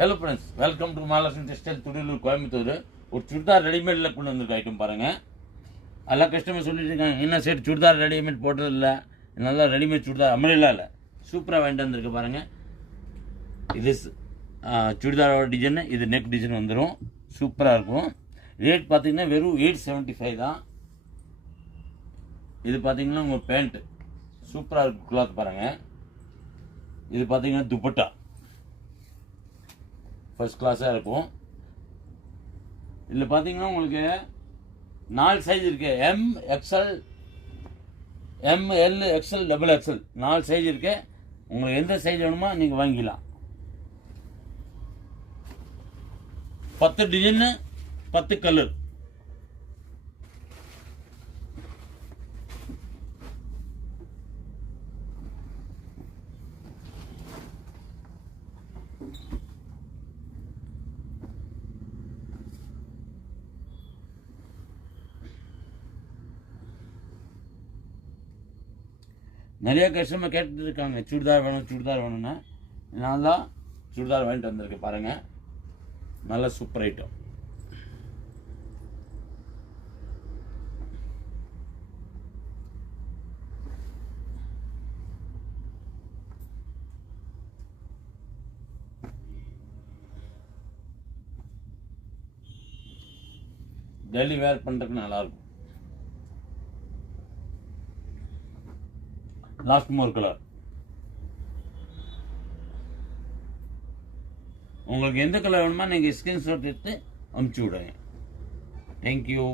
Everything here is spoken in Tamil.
Hello friends, welcome to Mahalakshmi textile, Thudiyalur, Coimbatore. ஒரு சுடிதார் ரெடிமேடில் கொண்டு வந்திருக்க ஐட்டம் பாருங்கள். எல்லா கஸ்டமர் சொல்லிட்டு இருக்காங்க, என்ன சரி சுடிதார் ரெடிமேட் போட்டது இல்லை, நல்லா ரெடிமேட் சுடிதார் அமரில்லா இல்லை, சூப்பராக வாங்கிட்டு வந்திருக்கு பாருங்கள். இது சுடிதாரோட டிசைனு, இது நெக் டிசைன் வந்துடும், சூப்பராக இருக்கும். ரேட் பார்த்தீங்கன்னா வெறும் 875 தான். இது பார்த்தீங்கன்னா உங்கள் பேண்ட்டு சூப்பராக இருக்கும், கிளாத் பாருங்கள். இது பார்த்தீங்கன்னா துப்பட்டா ஃபர்ஸ்ட் கிளாஸாக இருக்கும். இதில் பார்த்தீங்கன்னா உங்களுக்கு 4 சைஸ் இருக்கு. M, XL, ML, XL, double XL 4 size இருக்கு. உங்களுக்கு எந்த சைஸ் வேணுமோ நீங்கள் வாங்கிக்கலாம். 10 டிசைனு, 10 கலர். நிறைய கஸ்டமர் கேட்டுட்டு இருக்காங்க, சுடிதார் வேணும் சுடிதார் வேணும்னா. நான் தான் சுடிதார் வாங்கிட்டு வந்திருக்கேன் பாருங்கள். நல்ல சூப்பர் ஐட்டம். டெய்லி வேர் பண்ணுறதுக்கு நல்லாயிருக்கும். லாஸ்ட் மோர் கலர். உங்களுக்கு எந்த கலர் வேணுமா நீங்கள் ஸ்கிரீன்ஷாட் எடுத்து அனுப்பிச்சி விடுங்க. தேங்க்யூ.